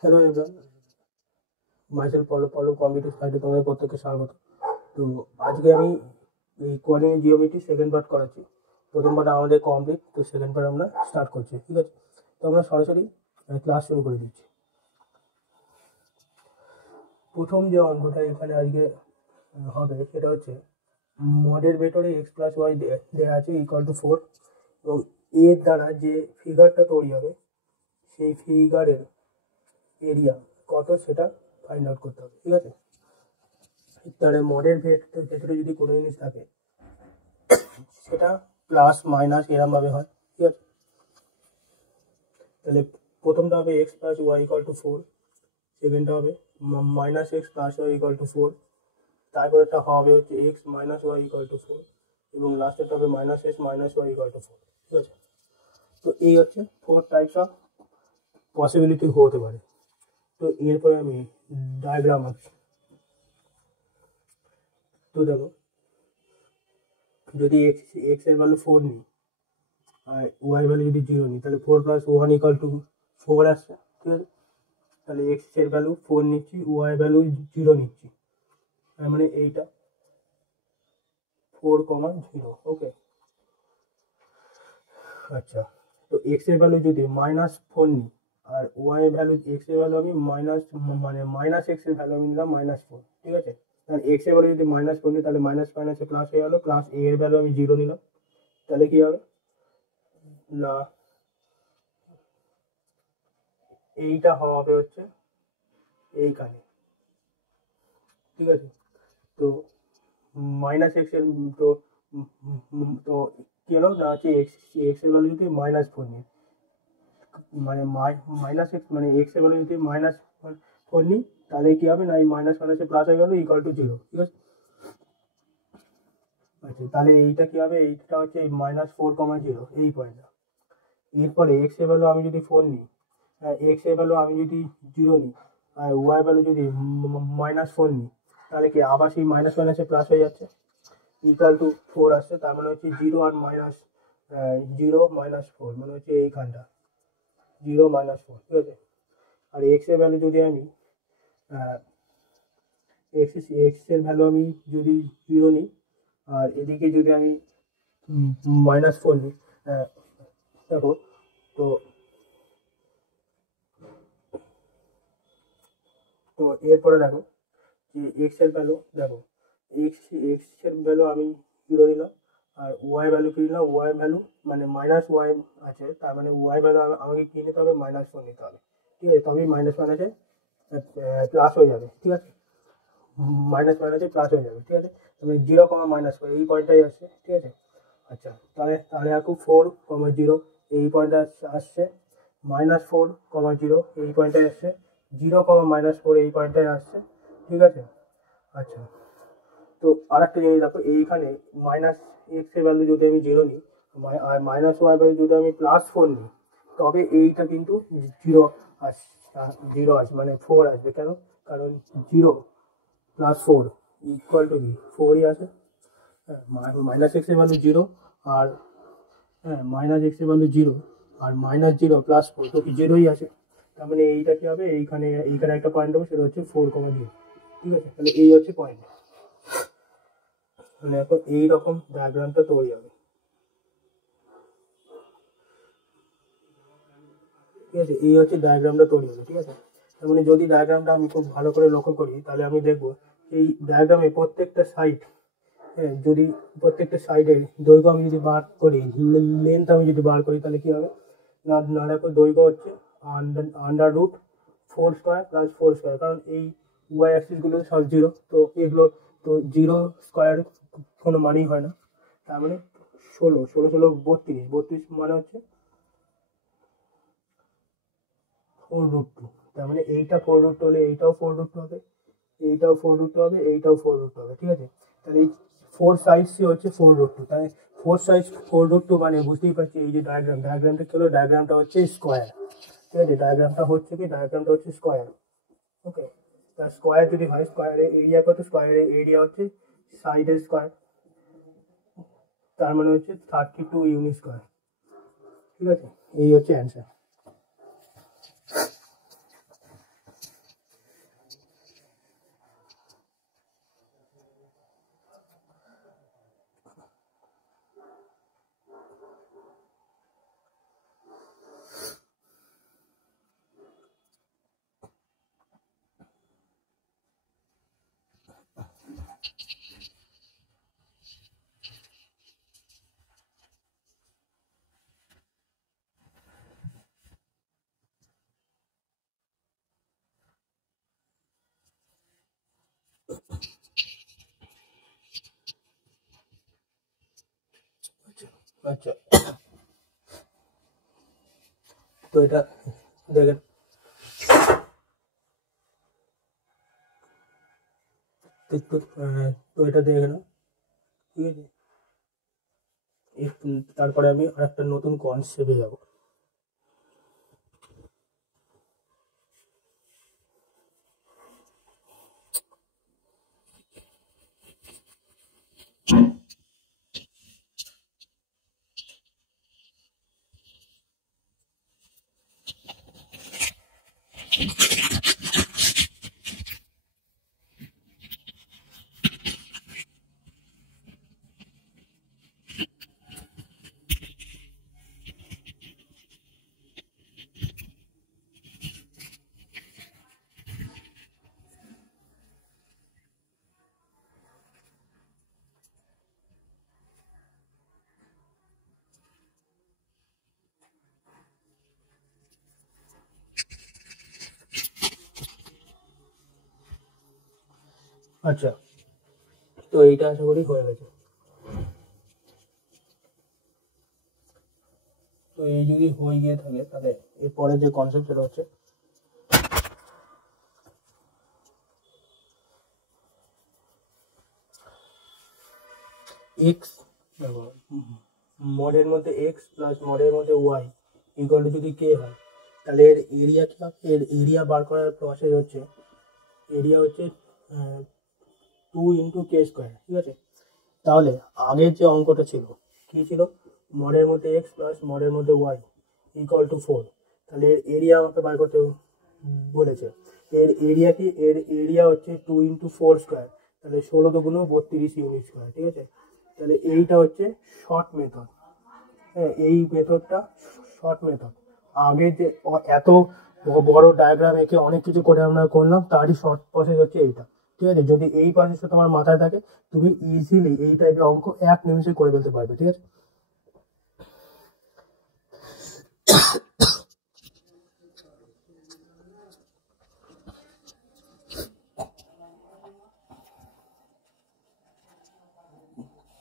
Hello everyone, myself পল্লব computer সাইটে তোমাদের প্রত্যেককে স্বাগত। তো আজকে আমি এই কোঅর্ডিনেট জিওমেট্রি সেকেন্ড পার্ট করাচ্ছি। প্রথম পার্ট আমাদের কমপ্লিট, তো সেকেন্ড পার্ট আমরা স্টার্ট করছি। ঠিক আছে, তো আমরা সরাসরি ক্লাস শুরু করে দিচ্ছি। প্রথম যে অঙ্কটা এখানে আজকে হবে সেটা হচ্ছে মডের ভেতরে এক্স প্লাস ওয়াই দেওয়া আছে ইকুয়াল টু 4, এবং এর দ্বারা যে ফিগারটা তৈরি হবে সেই ফিগারের এরিয়া কত সেটা ফাইন্ড আউট করতে হবে। ঠিক আছে, তাহলে মডেল ভেতরে যদি কোনো জিনিস থাকে সেটা প্লাস মাইনাস এরম ভাবে হয়। ঠিক আছে, তাহলে প্রথমটা হবে x plus y equal to 4, সেকেন্ডটা হবে minus x plus y equal to 4, তারপরেরটা হবে হচ্ছে x minus y equal to 4, এবং লাস্টেরটা হবে minus x minus y equal to 4। ঠিক আছে, তো এই হচ্ছে 4 টাইপস অফ পসিবিলিটি হতে পারে। তো এরপরে আমি ডায়াগ্রাম আঁকছি। তো দেখো, যদি এক্স এর ভ্যালু 4 নিই আর ওয়াই ভ্যালু যদি 0 নিই, তাহলে 4 প্লাস 1 ইকুয়াল টু 4 আসছে। ঠিক আছে, তাহলে এক্স এর ভ্যালু 4 নিচ্ছি, ওয়াই ভ্যালু 0 নিচ্ছি, তার মানে এইটা 4,0। ওকে, আচ্ছা, তো এক্স এর ভ্যালু যদি -4 নিই আর ওয়াই ভ্যালু এক্স এর ভ্যালু আমি মাইনাস এক্স এর ভ্যালু আমি নিলাম -4। ঠিক আছে, তাহলে এক্স এর ভ্যালু যদি -4 নিই তাহলে মাইনাস মাইনাসে প্লাস হয়ে গেল, প্লাস এ এর ভ্যালু আমি 0 নিলাম, তাহলে কি হবে না এইটা হবে হচ্ছে এইখানে। ঠিক আছে, তো মাইনাস এক্স এর তো কি হলো না হচ্ছে এক্স এর ভ্যালু যদি -4 নিই, মানে মাইনাস এক্স মানে এক্স এর ভ্যালু যদি -4 নিই তাহলে কি হবে না এই মাইনাস মাইনাসে প্লাস হয়ে গেল ইকুয়াল টু 0। ঠিক আছে, আচ্ছা, তাহলে এইটা কি হবে, এইটা হচ্ছে এই -4,0 এই পয়েন্টটা। এরপরে এক্স এর ভ্যালু আমি যদি 4 নিই, এক্স এর ভ্যালু আমি যদি 0 নিই আর ওয়াই ভ্যালু যদি -4 নিই, তাহলে কি আবার সেই মাইনাস মাইনাসে প্লাস হয়ে যাচ্ছে, ইকুয়াল টু 4 আসছে। তার মানে হচ্ছে 0 আর -4 মানে হচ্ছে এইখানটা 0 -4। ঠিক আছে, আর এক্স এর ভ্যালু যদি আমি এক্স এর ভ্যালু আমি যদি 0 নিই আর এদিকে যদি আমি -4 নিই, দেখো তো তো এরপরে দেখো যে এক্স এর ভ্যালু, দেখো এক্স এর ভ্যালু আমি 0 নিলাম আর ওয়াই ভ্যালু কি নিলাম, ওয়াই ভ্যালু মানে -y আছে, তার মানে ওয়াই ভ্যালু আমাকে কি নিতে হবে, -4 নিতে হবে। ঠিক আছে, তবেই মাইনাস মাইনাসে প্লাস হয়ে যাবে। ঠিক আছে, মাইনাস মাইনাসে প্লাস হয়ে যাবে। ঠিক আছে, তুমি 0,-4 এই পয়েন্টটাই আসছে। ঠিক আছে, আচ্ছা, তাহলে তাহলে এখন 4,0 এই পয়েন্টটা আসছে, -4,0 এই পয়েন্টটাই আসছে, 0,-4 এই পয়েন্টটাই আসছে। ঠিক আছে, আচ্ছা, তো আর একটা জিনিস দেখো, এইখানে মাইনাস এক্স এর ভ্যালু যদি আমি 0 নিই আর মাইনাস ওয়াই ভ্যালু যদি আমি +4 নিই, তবে এইটা কিন্তু 0 আসবে, মানে 4 আসবে। কেন? কারণ 0 + 4 ইকুয়াল টু 4ই আছে। হ্যাঁ, মাইনাস এক্স এর ভ্যালু 0 আর মাইনাস এক্স এর ভ্যালু 0 আর -0 + 4 তো কি 0ই আছে। তার মানে এইটা কি হবে, এইখানে একটা পয়েন্ট হবে, সেটা হচ্ছে 4,0। ঠিক আছে, তাহলে এই হচ্ছে পয়েন্ট। মানে এখন এইরকম ডায়াগ্রামটা তৈরি হবে। ঠিক আছে, এই হচ্ছে ডায়াগ্রামটা তৈরি হবে। ঠিক আছে, তার মানে যদি ডায়াগ্রামটা আমি খুব ভালো করে লক্ষ্য করি তাহলে আমি দেখবো এই ডায়াগ্রামে প্রত্যেকটা সাইড, হ্যাঁ, যদি প্রত্যেকটা সাইডের দৈর্ঘ্য আমি যদি বার করি, লেন্থ আমি যদি বার করি, তাহলে কি হবে না দেখো, দৈর্ঘ্য হচ্ছে √4² + 4², কারণ এই ওয়াই অ্যাক্সিসগুলো সব 0, তো এগুলো তো 0² কোনো মানেই হয় না। তার মানে 16 16 16 32 মানে হচ্ছে 4√2। তার মানে এইটা 4√2 হলে এইটাও 4√2 হবে, এইটাও 4√2 হবে, এইটাও 4√2 হবে। ঠিক আছে, তাহলে এই 4 সাইডসই হচ্ছে 4√2। তাই 4 সাইজ 4√2 মানে বুঝতেই পারছি এই যে ডায়াগ্রামটা কি হলো, ডায়াগ্রামটা হচ্ছে স্কোয়ার। ঠিক আছে, ডায়াগ্রামটা হচ্ছে স্কোয়ার। ওকে, তার স্কোয়ার যদি হয়, স্কোয়ারের এরিয়া কত, স্কোয়ারের এরিয়া হচ্ছে সাইডের স্কোয়ার, তার মানে হচ্ছে 32 ইউনিট স্কোয়ার। ঠিক আছে, এই হচ্ছে অ্যান্সার। আচ্ছা, তো এটা দেখেন, তো এটা দেখে নাও, ঠিক আছে। তারপরে আমি আরেকটা নতুন কনসেপ্টে যাব। আচ্ছা, তো এইটা আশা করি হয়ে গেছে। তো এই যদি হয়ে গিয়ে থাকে তাহলে এরপরে যে কনসেপ্ট সেটা হচ্ছে এক্স, দেখো মডের মধ্যে এক্স প্লাস মডের মধ্যে ওয়াই ইকুয়াল টু যদি কে হয়, তাহলে এর এরিয়া কি হবে? এর এরিয়া বার করার প্রসেস হচ্ছে, এরিয়া হচ্ছে 2 × k², ঠিক আছে। তাহলে আগের যে অঙ্কটা ছিল কি ছিল? মডের মধ্যে এক্স প্লাস মডের মধ্যে ওয়াই ইকুয়াল টু 4। তাহলে এর এরিয়া আমাকে বার করতে বলেছে। এর এরিয়া কি? এর এরিয়া হচ্ছে 2 × 4², তাহলে 16×2 = 32 ইউনিট স্কোয়ার, ঠিক আছে। তাহলে এইটা হচ্ছে শর্ট মেথড। হ্যাঁ, এই মেথডটা শর্ট মেথড। আগে যে এত বড় ডায়াগ্রাম এঁকে অনেক কিছু করে আমরা করলাম, তারই শর্ট প্রসেস হচ্ছে এইটা, ঠিক আছে। যদি এই প্রসেসটা তোমার মাথায় থাকে, তুমি ইজিলি এই টাইপের অঙ্ক 1 নিমিষে করে ফেলতে পারবে, ঠিক আছে।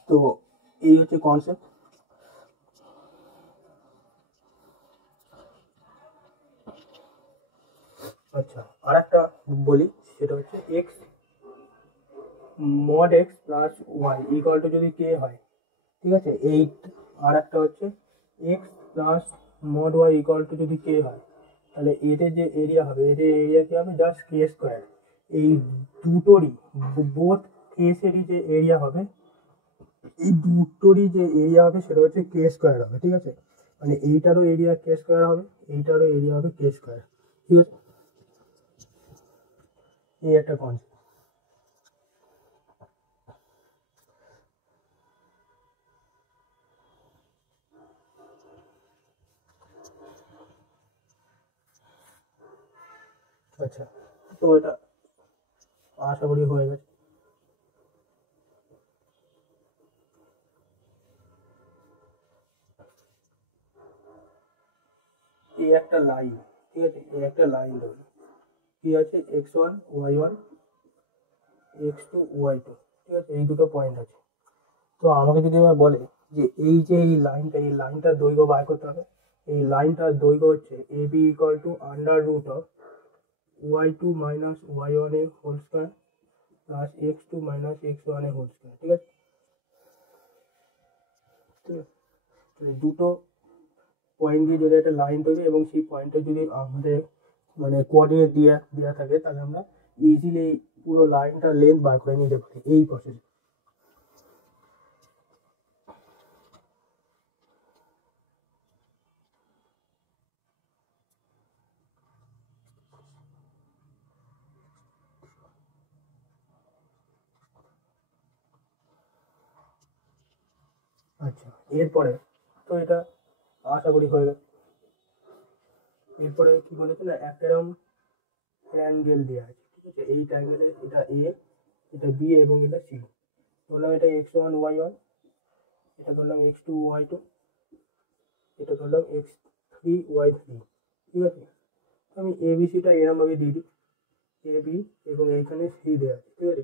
তো এই হচ্ছে কনসেপ্ট। আচ্ছা, আর একটা বলি, সেটা হচ্ছে x mod x plus y equal to যদি কে হয়, ঠিক আছে। এই আর একটা হচ্ছে x plus mod y equal to যদি কে হয়, তাহলে এদের যে এরিয়া হবে, এদের এরিয়া কি হবে? Just k²। এই দুটোরই বোথ কেসেরই যে এরিয়া হবে, এই দুটোরই যে এরিয়া হবে সেটা হচ্ছে k² হবে, ঠিক আছে। মানে এইটারও এরিয়া k² হবে, এইটারও এরিয়া হবে k², ঠিক আছে। এই একটা কনসেপ্ট। আচ্ছা, তো এটা আশা করি হয়ে গেছে। এই একটা লাইন, ঠিক আছে, এই একটা লাইন ধরুন কি আছে? x1 y1 x2 y2, ঠিক আছে, এই দুটো পয়েন্ট আছে। তো আমাকে যদি এবার বলে যে এই যে এই লাইনটা, এই লাইনটার দৈর্ঘ্য বার করতে হবে। এই লাইনটার দৈর্ঘ্য হচ্ছে ab equal to √y2 minus y1 এর whole square plus x2 minus x1 এর হোল স্কয়ার, ঠিক আছে। ঠিক আছে, তাহলে দুটো পয়েন্ট দিয়ে যদি একটা লাইন তৈরি, এবং সেই পয়েন্টে যদি আমাদের মানে কোঅর্ডিনেট দেওয়া থাকে, তাহলে আমরা ইজিলি পুরো লাইনটার লেন্থ বার করে নিতে পারি এই প্রসেস। আচ্ছা, এরপরে তো এটা আশা করি হয়ে গেল। এরপরে কি বলেছে না, একটা এরকম ট্রায়াঙ্গেল দেওয়া আছে, ঠিক আছে? এই ট্রায়াঙ্গেলের এটা এ, এটা বি এবং এটা সি। ধরলাম এটা x1 y1, এটা ধরলাম x2 y2, এটা ধরলাম x3 y3, ঠিক আছে? আমি এ বি সিটা এরকম ভাবে দিয়ে দিই, এ বি এবং এইখানে সি দেওয়া আছে, ঠিক আছে?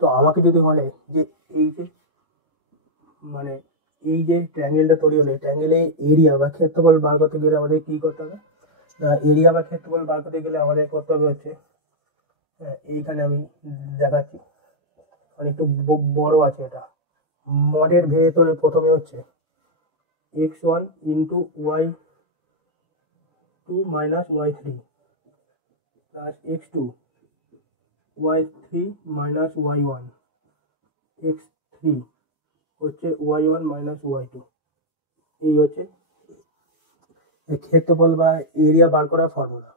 তো আমাকে যদি বলে যে এই যে মানে এই যে ট্রায়াঙ্গেলটা তৈরি হলো, ট্রায়াঙ্গেলের এরিয়া বা ক্ষেত্রফল বার করতে গেলে আমাদের কি করতে হবে? এরিয়া বা ক্ষেত্রফল বার করতে গেলে আমাদের করতে হবে হচ্ছে, এইখানে আমি দেখাচ্ছি, মানে একটু বড় আছে এটা। মডের ভেতরে প্রথমে হচ্ছে x1 into y2 minus y3 plus x2 y3 minus y1 x3 হচ্ছে y1 মাইনাস y2। এই হচ্ছে ক্ষেত্রফল বা এরিয়া বার করার ফর্মুলা।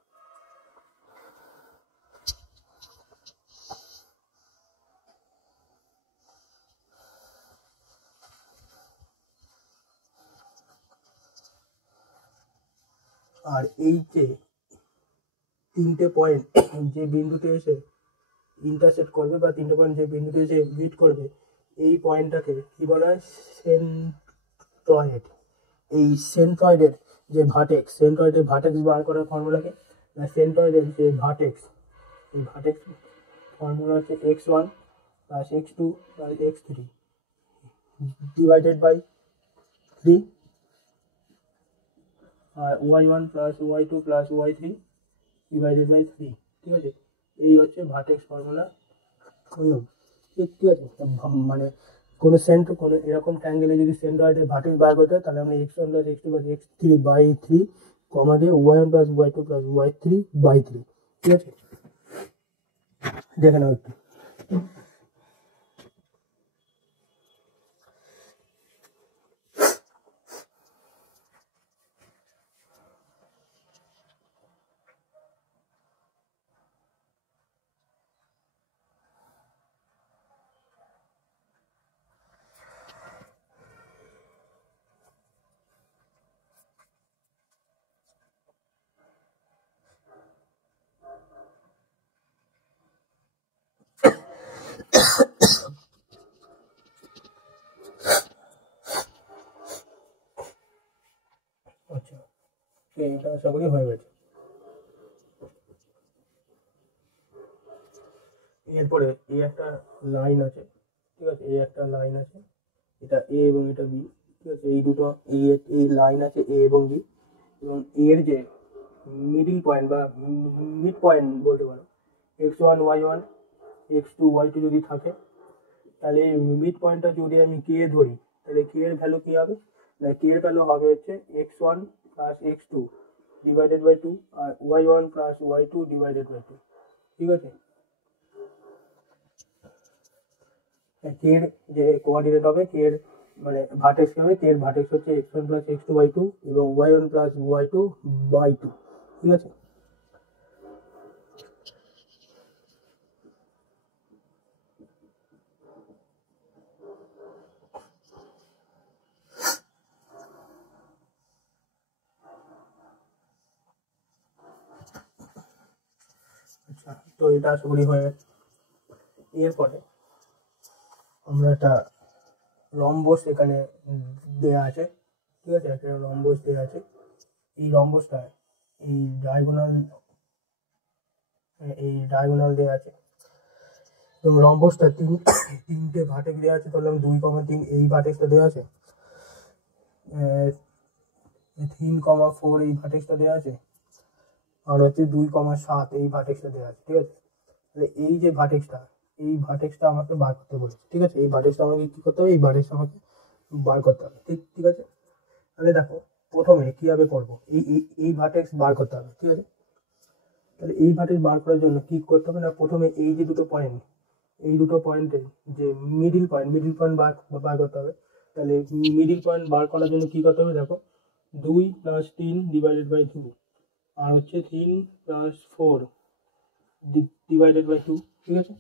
আর এই যে তিনটে পয়েন্ট যে বিন্দুতে এসে ইন্টারসেক্ট করবে বা তিনটে পয়েন্ট যে বিন্দুতে এসে মিট করবে, এই পয়েন্টটাকে কি বলা হয়? সেন্ট্রয়েড। এই সেন্ট্রয়েডের যে ভার্টেক্স, সেন্ট্রয়েডের ভার্টেক্স বার করার ফর্মুলাকে, না সেন্ট্রয়েডের যে ভার্টেক্স, এই ভার্টেক্স ফর্মুলা হচ্ছে x1 plus x2 plus x3 divided by 3 আর y1 plus y2 plus y3 divided by 3, ঠিক আছে? এই হচ্ছে ভার্টেক্স ফর্মুলা। ঠিক আছে? মানে কোনো কোনো এরকম ট্রায়াঙ্গেলে যদি সেন্ট্রয়েডের ভার্টেক্স বার করতে হয়, তাহলে আমরা x1 plus x2 plus x3 by 3 কমা দিয়ে y1 plus y2 plus y3 by 3, ঠিক আছে? দেখে নাও একটু। আচ্ছা, এইটা আশা করি হয়ে গেছে। এরপরে এই একটা লাইন আছে, ঠিক আছে? এই একটা লাইন আছে, এটা এ এবং এটা বি, ঠিক আছে? এই দুটো এই লাইন আছে এ এবং বি, এবং এর যে মিডিল পয়েন্ট বা মিড পয়েন্ট বলতে পারো, x1 y1 x2 y2 যদি থাকে, তাহলে মিড পয়েন্টটা যদি আমি কে ধরি, তাহলে কে এর ভ্যালু কি হবে? না কে এর ভ্যালু হবে হচ্ছে x1 plus x2 divided by 2 আর y1 plus y2 divided by 2, ঠিক আছে? কে এর যে কোঅর্ডিনেট হবে, কে এর মানে ভার্টেক্স হবে, কে এর ভার্টেক্স হচ্ছে x1 প্লাস x2 বাই 2 এবং y1 প্লাস y2 বাই 2, ঠিক আছে? আচ্ছা, তো এটা আশা করি হয়ে গেছে। এরপরে আমরা একটা রম্বস এখানে দেয়া আছে, ঠিক আছে? একটা রম্বস দেয়া আছে। এই রম্বসটা এই ডায়াগোনাল দেয়া আছে, এবং রম্বসটা তিনটে ভার্টেক্স দেওয়া আছে। ধরলাম 2,3 এই ভার্টেক্সটা দেওয়া আছে, 3,4 এই ভার্টেক্সটা দেওয়া আছে, আর হচ্ছে 2,7 এই ভার্টেক্সটা দেওয়া আছে, ঠিক আছে? তাহলে এই যে ভার্টেক্সটা, এই ভার্টেক্সটা আমাকে বার করতে বলেছে, ঠিক আছে? এই ভার্টেক্সটা আমাকে কি করতে হবে? এই ভার্টেক্সটা আমাকে বার করতে হবে, ঠিক আছে? তাহলে দেখো প্রথমে কিভাবে করবো, এই ভার্টেক্স বার করতে হবে, ঠিক আছে? তাহলে এই ভার্টেক্স বার করার জন্য কি করতে হবে? না প্রথমে এই যে দুটো পয়েন্ট, এই দুটো পয়েন্টের যে মিডিল পয়েন্ট বার করতে হবে। তাহলে মিডিল পয়েন্ট বার করার জন্য কি করতে হবে? দেখো 2 প্লাস 3 ডিভাইডেড বাই 2 আর হচ্ছে 3 প্লাস 4 ডিভাইডেড বাই 2, ঠিক আছে?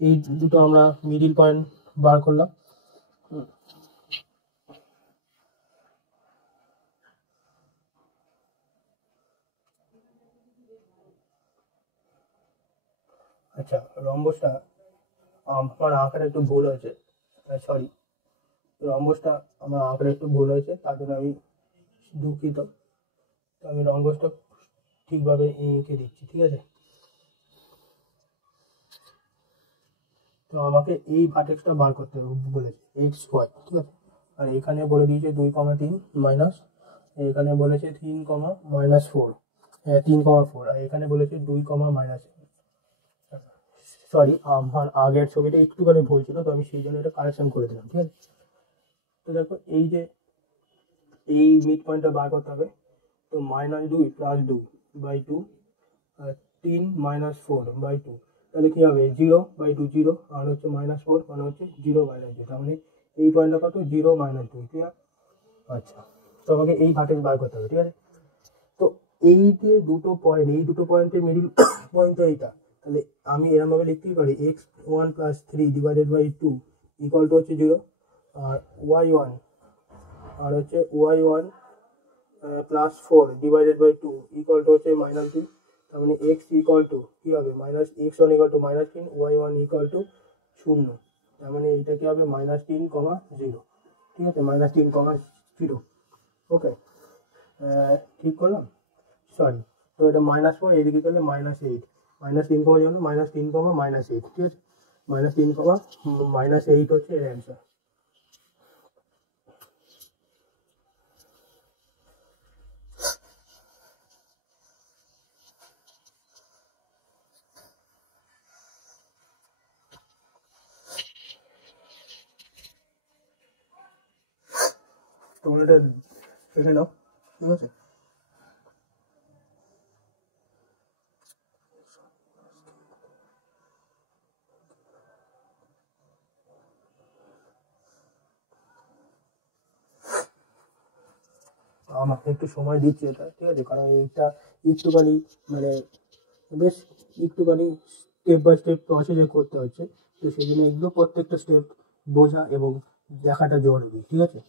এই দুটো আমরা মিডিল পয়েন্ট বার করলাম। আচ্ছা, রম্বসটা আমার আঁকাটা একটু ভুল হয়েছে, সরি, রম্বসটা আমার আঁকাটা একটু ভুল হয়েছে, তার জন্য আমি দুঃখিত। তো আমি রম্বসটা ঠিকভাবে এঁকে দিচ্ছি, ঠিক আছে। তো আমাকে এই ভার্টেক্সটা বার করতে বলেছে এক্স ওয়াই, ঠিক আছে। আর এখানে বলে দিয়েছে 2,3 মাইনাস, এখানে বলেছে 3,-4, হ্যাঁ 3,4, আর এখানে বলেছে 2,-। সরি, আমার আগের ছবিটা একটুখানি ভুল ছিল, তো আমি সেই জন্য এটা কারেকশন করে দিলাম, ঠিক আছে। তো দেখো এই যে এই মিড পয়েন্টটা বার করতে হবে, তো -2 + 2/2 আর 3-4/2, তাহলে কি হবে 0/2 0, আর হচ্ছে -4 মানে হচ্ছে 0-2, তার মানে এই পয়েন্টটা কত 0-2, ঠিক আছে। আচ্ছা, তো আমাকে এই ভার্টেক্স বার করতে হবে, ঠিক আছে। তো এই যে দুটো পয়েন্ট, এই দুটো পয়েন্টের মিডিল পয়েন্ট তো এইটা, তাহলে আমি এরমভাবে লিখতেই পারি x1 + 3/2 ইকুয়াল টু হচ্ছে 0, আর y1 আর হচ্ছে y1 + 4/2 ইকুয়াল টু হচ্ছে -2, তার মানে x ইকুয়াল টু কী হবে x1 equal to -3, y1 equal to 0, তার মানে এইটা কি হবে -3,0, ঠিক আছে, -3,0। ওকে, ঠিক করলাম, সরি। তো এটা -4 এদিকে করলে -8, -3, জন্য -3, -8, ঠিক আছে, -3, -8 হচ্ছে এর অ্যান্সার। তোমরা এটা দেখে নাও, ঠিক আছে। আমাকে একটু সময় দিচ্ছে এটা, ঠিক আছে, কারণ এইটা একটুখানি মানে বেশ একটুখানি স্টেপ বাই স্টেপ প্রসেসে করতে হচ্ছে, তো সেই জন্য এগুলো প্রত্যেকটা স্টেপ বোঝা এবং দেখাটা জরুরি, ঠিক আছে।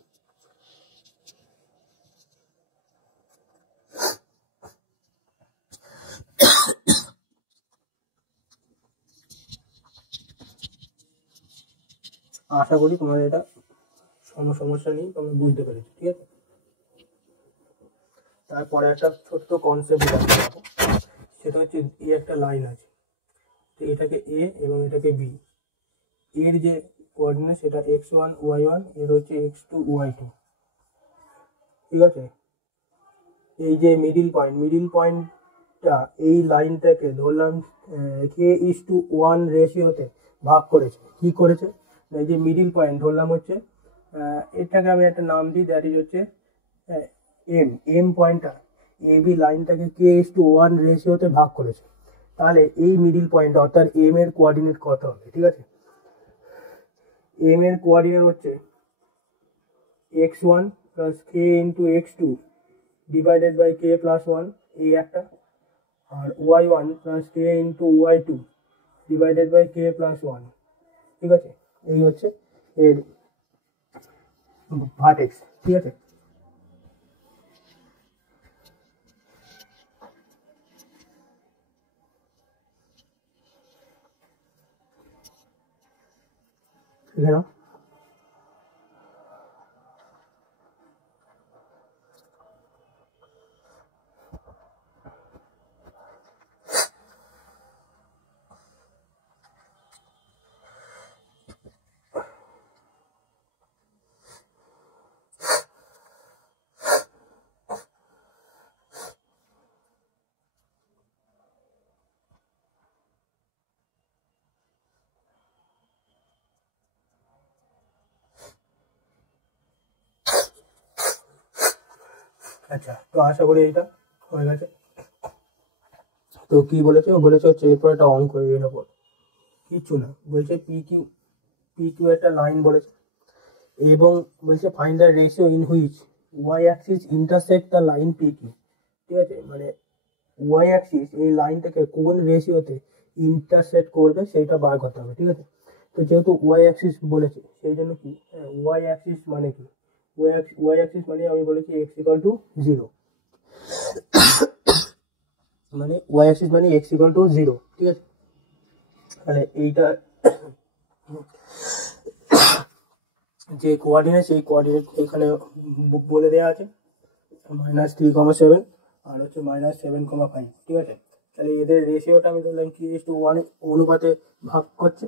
আশা করি তোমাদের এটা কোনো সমস্যা নেই, তোমরা বুঝতে পেরেছো, ঠিক আছে। তারপরে একটা ছোট্ট কনসেপ্ট দেখতে পাবো, সেটা হচ্ছে এই একটা লাইন আছে, তো এটাকে এ এবং এটাকে বি, এর যে কোঅর্ডিনেট সেটা x1 y1, এর হচ্ছে x2 y2, ঠিক আছে। এই যে মিডিল পয়েন্টটা এই লাইনটাকে ধরলাম k:1 রেশিওতে ভাগ করেছে। কি করেছে, এই যে মিডিল পয়েন্ট ধরলাম হচ্ছে এটাকে আমি একটা নাম দিই, দ্যাট ইজ হচ্ছে এম পয়েন্টটা এ বি লাইনটাকে k:1 রেশিওতে ভাগ করেছে। তাহলে এই মিডিল পয়েন্ট অর্থাৎ এম এর কোঅর্ডিনেট কত হবে, ঠিক আছে। এম এর কোঅর্ডিনেট হচ্ছে x1 + k × x2 / k + 1, এই একটা, আর y1 + k × y2 / k + 1, ঠিক আছে। এই হচ্ছে এর ভার্টেক্স, ঠিক আছে। ঠিক আছে। আচ্ছা, তো আশা করি এইটা হয়ে গেছে। তো কি বলেছে, ও বলেছে হচ্ছে এরপর একটা অঙ্ক এর ওপর, কিচ্ছু না, বলছে পি কিউ একটা লাইন বলেছে, এবং বলছে find the ratio in which y axis intersect the line p q, ঠিক আছে, মানে ওয়াই অ্যাক্সিস এই লাইনটাকে কোন রেশিওতে ইন্টারসেক্ট করবে সেইটা বার করতে হবে, ঠিক আছে। তো যেহেতু ওয়াই অ্যাক্সিস বলেছে সেই জন্য কি ওয়াই অ্যাক্সিস মানে কি ওয়াই অ্যাক্সিস মানে আমি বলেছি এক্স ইকুয়াল টু 0, মানে ওয়াই অ্যাক্সিস মানে এক্স ইকুয়াল টু 0, ঠিক আছে। তাহলে এইটা যে কোঅর্ডিনেট সেই কোঅর্ডিনেট এখানে বলে দেওয়া আছে -3,7 আর হচ্ছে -7,5, ঠিক আছে। তাহলে এদের রেশিওটা আমি ধরলাম কি 1 অনুপাতে ভাগ করছে,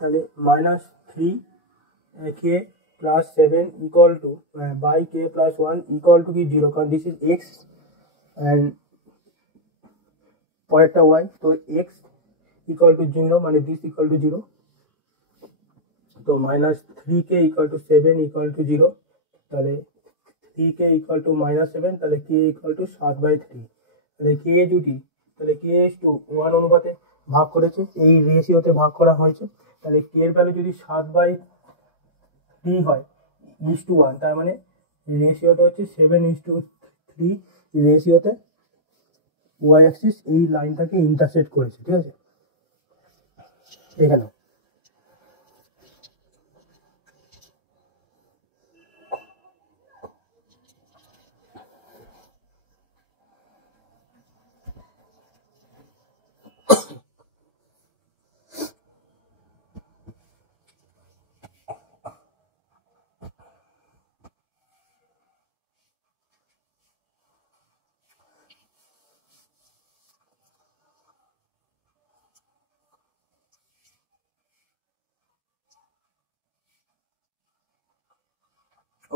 তাহলে -3k + 7 equal to by k + 1 equal to কি 0, কারণ দিস ইজ এক্স অ্যান্ড পরেরটা ওয়াই, তো এক্স ইকুয়াল টু 0 মানে দিস ইকুয়াল টু 0, তো -3k = 7 = 0, তাহলে 3k = -7, তাহলে k = 7/3, তাহলে k যদি তাহলে k 1 অনুপাতে ভাগ করেছে, এই রেশিওতে ভাগ করা হয়েছে, তাহলে k এর ভ্যালু যদি 7/3 হয় 1, তার মানে রেশিওটা হচ্ছে 7:3 রেশিওতে ওয়াই অ্যাক্সিস এই লাইনটাকে ইন্টারসেক্ট করেছে, ঠিক আছে। এখানে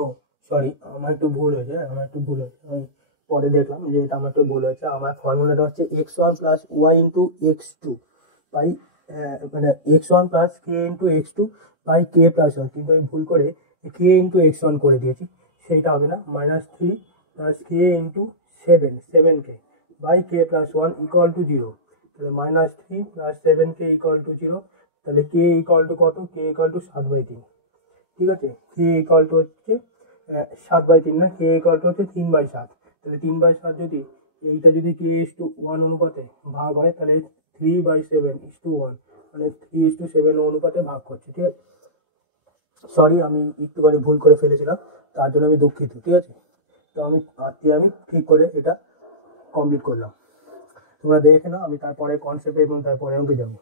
ও সরি, আমার একটু ভুল হয়েছে, আমি পরে দেখলাম যে এটা আমার একটু ভুল হয়েছে। আমার ফর্মুলাটা হচ্ছে x1 + y * x2 বাই মানে x1 + k * x2 by k + 1, কিন্তু আমি ভুল করে k * x1 করে দিয়েছি, সেইটা হবে না। -3 + k * 7k by k + 1 equal to 0, তাহলে -3 + 7k = 0, তাহলে k ইকুয়াল টু কত, k ইকুয়াল টু 7/3, ঠিক আছে। k ইকুয়াল টু হচ্ছে 7/3 না, k ইকুয়াল টু হচ্ছে 3/7, তাহলে 3/7 যদি এইটা যদি k 1 অনুপাতে ভাগ হয়, তাহলে 3/7 মানে 3:7 অনুপাতে ভাগ করছে, ঠিক আছে। সরি, আমি একটুখানি ভুল করে ফেলেছিলাম, তার জন্য আমি দুঃখিত, ঠিক আছে। তো আমি ঠিক করে এটা কমপ্লিট করলাম, তোমরা দেখে নাও, আমি তারপরে কনসেপ্ট এবং তারপরে অঙ্কে যাবো।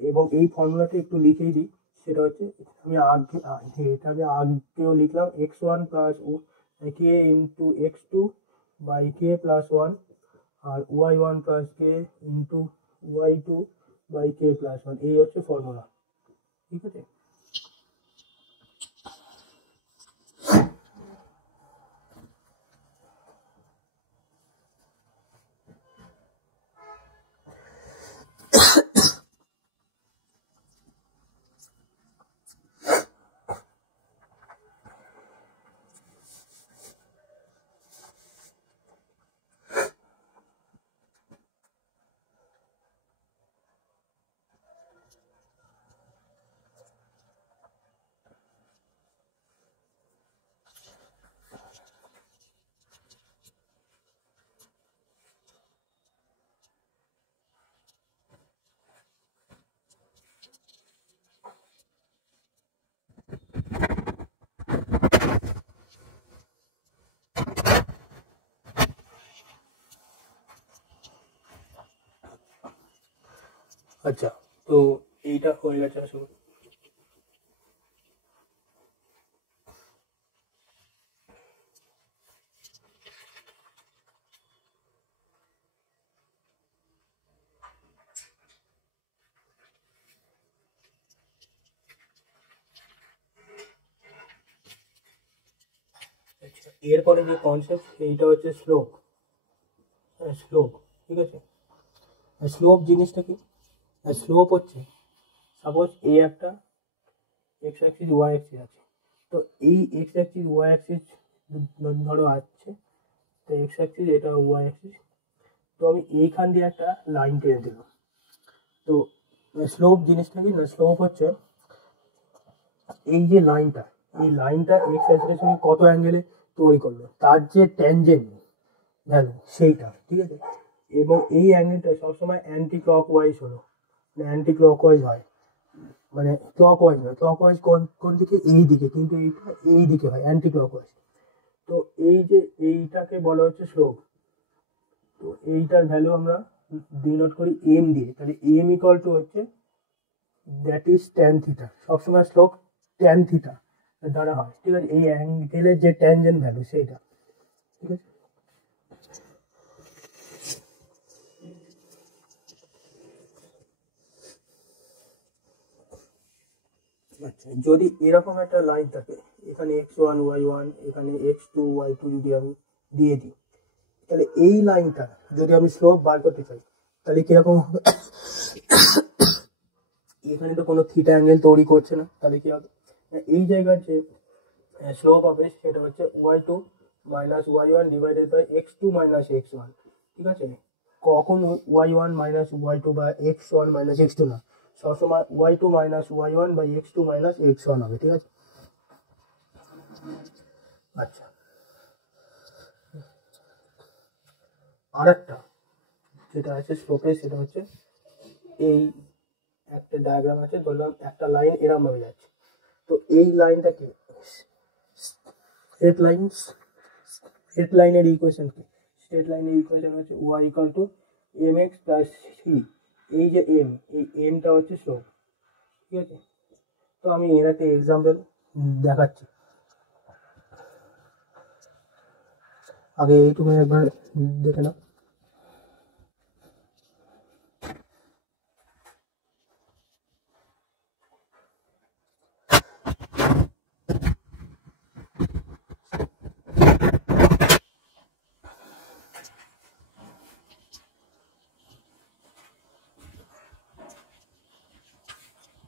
এবং এই ফর্মুলাটা একটু লিখেই দিই, সেটা হচ্ছে আমি আগেও লিখলাম x1 + k * x2 by k + 1 আর y1 + k * y2 by k + 1, এই হচ্ছে ফর্মুলা, ঠিক আছে। আচ্ছা, তো এইটা হয়ে গেছে আসলে। আচ্ছা, এরপরে যে কনসেপ্ট এইটা হচ্ছে স্লোপ, ঠিক আছে। স্লোপ জিনিসটা কি, স্লোপ হচ্ছে সাপোজ এই একটা এক্স অ্যাক্সিস ওয়াই অ্যাক্সিস আছে, তো এই এক্স অ্যাক্সিস ওয়াই অ্যাক্সিস ধরো আছে, তো এক্স অ্যাক্সিস এটা ওয়াই অ্যাক্সিস, তো আমি এইখান দিয়ে একটা লাইন টেনে দিলাম। তো স্লোপ জিনিসটা কি না, স্লোপ হচ্ছে এই যে লাইনটা, এই লাইনটা এক্স অ্যাক্সিসের সঙ্গে কত অ্যাঙ্গেলে তৈরি করলো, তার যে ট্যানজেন্ট ভ্যালু সেইটা, ঠিক আছে। এবং এই অ্যাঙ্গেলটা সবসময় অ্যান্টি ক্লক ওয়াইজ হলো, অ্যান্টি ক্লকওয়াইজ হয়, মানে ক্লকওয়াইজ নয়, ক্লকওয়াইজ কোন দিকে, এই দিকে, কিন্তু এইটা এই দিকে হয় অ্যান্টি ক্লকওয়াইজ। তো এই যে এইটাকে বলা হচ্ছে স্লোপ। তো এইটার ভ্যালু আমরা ডিনোট করি এম দিয়ে, তাহলে এম ইকুয়াল টু হচ্ছে দ্যাট ইজ ট্যান থিটা। সবসময় স্লোপ ট্যান থিটা দ্বারা হয়, ঠিক আছে, এই অ্যাঙ্গেলের যে ট্যানজেন্ট ভ্যালু সেইটা, ঠিক আছে। আচ্ছা, যদি এরকম একটা লাইন থাকে, এখানে x1 y1, এখানে x2 y2 যদি আমি দিয়ে দিই, তাহলে এই লাইনটা যদি আমি স্লোপ বার করতে চাই তাহলে কিরকম হবে? এখানে তো কোনো থিটা অ্যাঙ্গেল তৈরি করছে না, তাহলে কি হবে? এই জায়গার যে স্লোপ হবে সেটা হচ্ছে y2 minus y1 divided by x2 minus x1, ঠিক আছে। কখন y1 মাইনাস y2 বা x1 মাইনাস x2 না, সবসময় y2 minus y1 by x2 minus x1 হবে, ঠিক আছে। আচ্ছা, আরেকটা যেটা আছে স্লোপে, সেটা হচ্ছে এই একটা ডায়াগ্রাম আছে, ধরলাম একটা লাইন এরম ভাবে যাচ্ছে, তো এই লাইনটাকে স্ট্রেট লাইনের ইকুয়েশন কি? স্ট্রেট লাইনের ইকুয়েশন হচ্ছে y equal to mx plus c। এই যে m, এই mটা হচ্ছে স্লোপ, ঠিক আছে। তো আমি এর একটা এক্সাম্পল দেখাচ্ছি। আগে এইটুকু একবার দেখে নাও।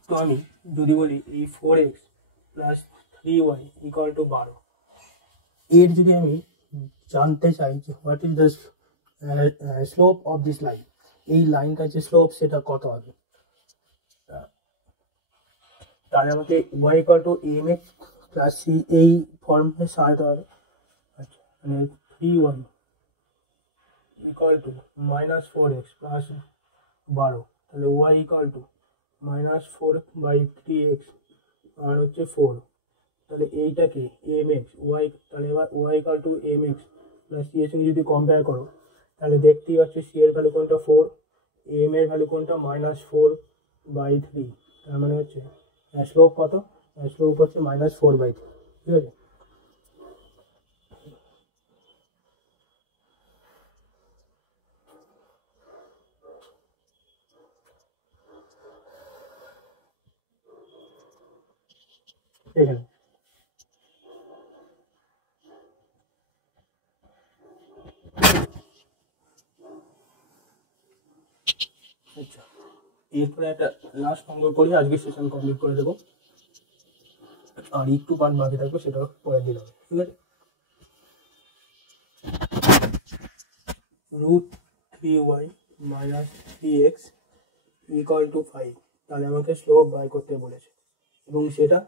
তো আমি যদি বলি এই 4x plus 3y equal to 12, এর যদি আমি জানতে চাই যে what is the slope of this line, এই লাইনটার যে স্লোপ সেটা কত হবে, তাহলে আমাকে y equal to mx plus c এই ফর্মে সাজাতে হবে। আচ্ছা, মানে 3y equal to minus 4x plus 12, তাহলে y equal to minus 4 by 3x আর হচ্ছে 4, তাহলে এইটাকে mx y, তাহলে এবার y equal to mx plus c এর সঙ্গে যদি কম্পেয়ার করো তাহলে দেখতেই পাচ্ছি c এর ভ্যালু কোনটা 4, m এর ভ্যালু কোনটা মাইনাস 4 বাই 3, তার মানে হচ্ছে স্লোপ কত? স্লোপ হচ্ছে মাইনাস 4 বাই 3, ঠিক আছে। এখানে আচ্ছা, এরপরে একটা লাস্ট অঙ্ক করি, আজকে সেশন কমপ্লিট করে দেবো, আর একটু পার্ট বাকি থাকবে সেটা পরে দিতে হবে, ঠিক আছে। Root 3y minus 3x equal to 5, তাহলে আমাকে স্লোপ বাই করতে বলেছে, এবং সেটা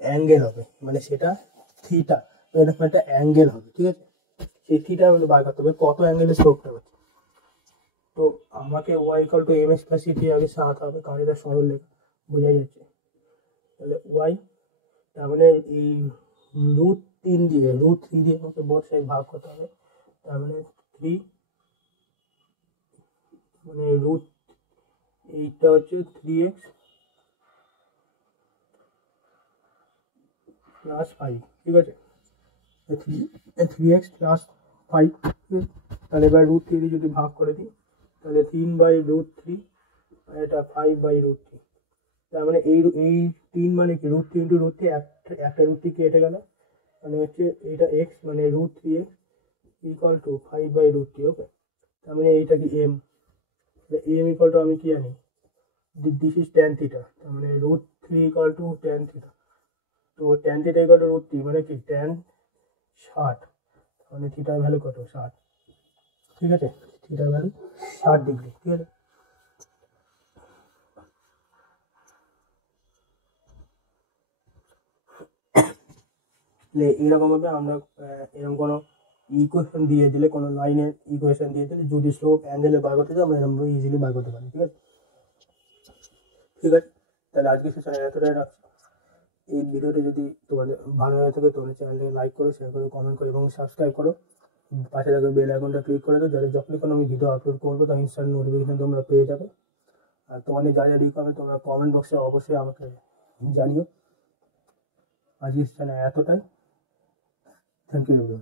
অ্যাঙ্গেল হবে, মানে সেটা থিটা, এরকম একটা অ্যাঙ্গেল হবে, ঠিক আছে। সেই থিটা আমাকে বার করতে হবে কত অ্যাঙ্গেলের স্লোপটা হচ্ছে। তো আমাকে y equal to mx plus c আগে সাজাতে হবে, কারণ এটা সরল লেখা বোঝা যাচ্ছে। তাহলে y, তার মানে এই √3 দিয়ে √3 দিয়ে আমাকে বোথ সাইড ভাগ করতে হবে, তার মানে 3, মানে এইটা হচ্ছে 3x প্লাস 5, ঠিক আছে। 3x প্লাস 5, তাহলে এবার √3 দিয়ে যদি ভাগ করে দিই তাহলে 3 বাই √3 আর এটা 5 বাই √3, তার মানে এই 3 মানে কি √3 ইন্টু √3, একটা √3 কেটে গেল, মানে হচ্ছে এটা x, মানে √3x ইকুয়াল টু 5 বাই √3, ওকে। তার মানে এইটা কি m, m ইকুয়াল টু আমি কি জানি, দিস ইজ ট্যান থিটা, তার মানে √3 ইকুয়াল টু ট্যান থিটা। তো ট্যান থিটা ইকুয়াল টু √3 মানে কি ট্যান 60, মানে থিটার ভ্যালু কত 60, ঠিক আছে, থিটার ভ্যালু 60 ডিগ্রি, ঠিক আছে। এরকম ভাবে আমরা এরকম কোনো ইকুয়েশন দিয়ে দিলে, কোনো লাইনের ইকুয়েশন দিয়ে দিলে যদি স্লোপ অ্যাঙ্গেলে বার করতে চাই আমরা এরকম ইজিলি বার করতে পারি, ঠিক আছে। ঠিক আছে, তাহলে আজকে সেশনে এতটাই রাখছি। এই ভিডিওটা যদি তোমাদের ভালো হয়ে থাকে তাহলে চ্যানেলটাকে লাইক করো, শেয়ার করো, কমেন্ট করো এবং সাবস্ক্রাইব করো। পাশে থাকা বেল আইকনটা ক্লিক করে দাও, যাতে যখনই কোনো আমি ভিডিও আপলোড করবো তার ইনস্ট্যান্ট নোটিফিকেশন তোমরা পেয়ে যাবে। আর তোমাদের যা যা রিকোয়ারমেন্ট তোমরা কমেন্ট বক্সে অবশ্যই আমাকে জানিও। আজকে সেশনে এতটাই। Thank you.